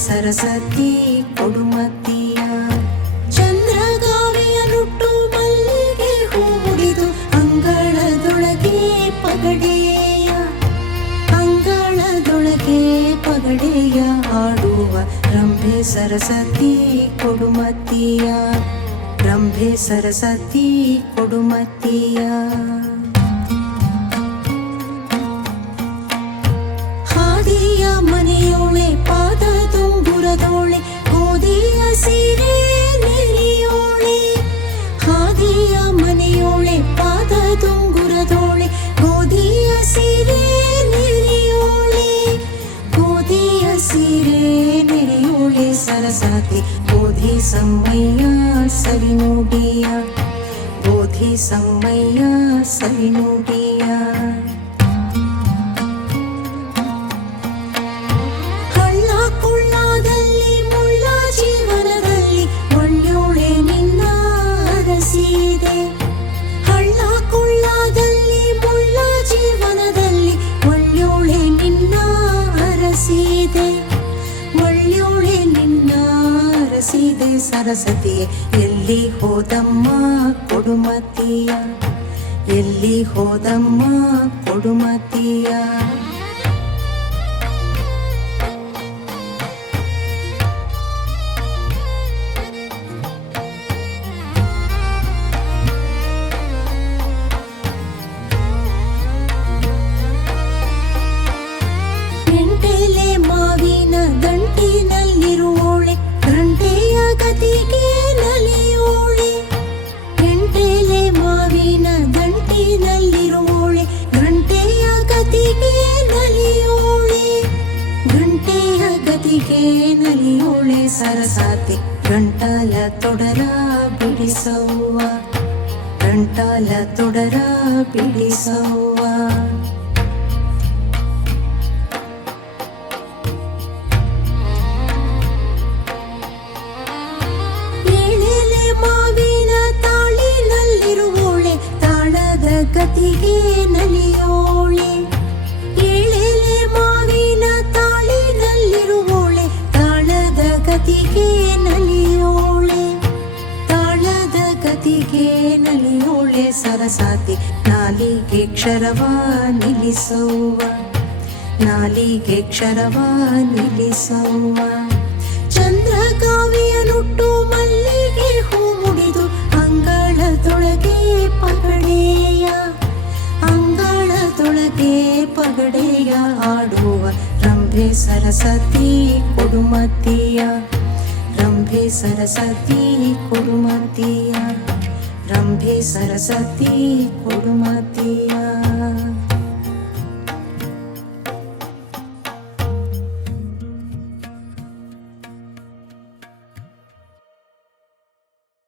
ಸರಸ್ವತಿ ಕೊಡುಮತಿಯ ಚಂದ್ರಗಾವಿಯ ನುಟ್ಟು ಮಲ್ಲಿಗೆ ಹೂ ಮುಡಿದು ಅಂಗಳದೊಳಗೆ ಪಗಡೆಯ ಆಡುವ ರಂಭೆ ಸರಸ್ವತಿ ಕೊಡುಮತಿಯ ರಂಭೆ ಸರಸ್ವತಿ ಕೊಡುಮತಿಯ ಹಾದಿಯ ಮನೆಯೋಳೆ ಪಾದ ತುಂಗುರದೋಳೆ ಗೋಧಿಯ ಸೀರೆ ನೆರೆಯೋಳೆ ಹಾದಿಯ ಮನೆಯೋಳೆ ಪಾದ ತುಂಗುರದೋಳೆ ಗೋಧಿಯ ಸೀರೆ ನೆರೆಯೋಳೆ ಗೋಧಿಯ ಸೀರೆ ನೆರೆಯೋಳೆ ಸರಸ್ವತಿ ಗೋಧಿ ಸಮ್ಮಯ್ಯ ಸವಿನುಡಿಯ ಗೋಧಿ ಸಮ್ಮಯ್ಯ ಸವಿನುಡಿಯ ಕೊಳ್ಳಾದಲ್ಲಿ ಮುಳ್ಳ ಜೀವನದಲ್ಲಿ ಒಳ್ಳೆಯೋಳೆ ನಿನ್ನ ಅರಸಿದೆ ಹಳ್ಳ ಕೊಳ್ಳಾದಲ್ಲಿ ಮುಳ್ಳ ಜೀವನದಲ್ಲಿ ಒಳ್ಳೆಯೋಳೆ ನಿನ್ನ ಅರಸಿದೆ ಒಳ್ಳೆಯೋಳೆ ನಿನ್ನ ಅರಸಿದೆ ಸರಸ್ವತಿಯೇ ಎಲ್ಲಿ ಹೋದಮ್ಮ ಕೊಡುಮತಿಯ ಎಲ್ಲಿ ಹೋದಮ್ಮ ಕೊಡುಮತಿಯ ಮಾವಿನ ದಂಟಿನಲ್ಲಿರುವೋಳೆ ಗಂಟೆಯ ಗತಿಗೆ ನಲಿಯೋಳೆ ಎಂಟೆಲೆ ಮಾವಿನ ದಂಟಿನಲ್ಲಿರುವೋಳೆ ಗಂಟೆಯ ಗತಿಗೆ ನಲಿಯೋಳೆ ಗಂಟೆಯ ಗತಿಗೆ ನಲಿಯೋಳೆ ಸರಸ್ವತಿ ಗಂಟಲ ತೊಡರ ಬಿಡಿಸವ್ವ ಗಂಟಲ ತೊಡರ ಬಿಡಿಸವ್ವ ಗತಿಗೆ ನಲಿಯೋಳೆ ಏಳೆಲೆ ಮಾವಿನ ತಾಳಿನಲ್ಲಿರುವೋಳೆ ತಾಳದ ಗತಿಗೆ ನಲಿಯೋಳೆ ತಾಳದ ಗತಿಗೆ ನಲಿಯೋಳೆ ಸರಸ್ವತಿ ನಾಲಿಗೆ ಕ್ಷರವ ನಿಲ್ಲಿಸವ್ವ ನಾಲಿಗೆ ಕ್ಷರವ ನಿಲ್ಲಿಸವ್ವ ಚಂದ್ರಗಾವಿಯ ನುಟ್ಟು ಮಲ್ಲಿಗೆ ಹೂ ಮುಡಿದು ಅಂಗಳದೊಳಗೆ ಪಗಡೆಯ ಅಂಗಳದೊಳಗೆ ಪಗಡೆಯ ಆಡುವ ರಂಭೆ ಸರಸ್ವತಿ ಕೊಡುಮತಿಯ ರಂಭೆ ಸರಸ್ವತಿ ಕೊಡುಮತಿಯ ರಂಭೆ ಸರಸ್ವತಿ ಕೊಡುಮತಿಯ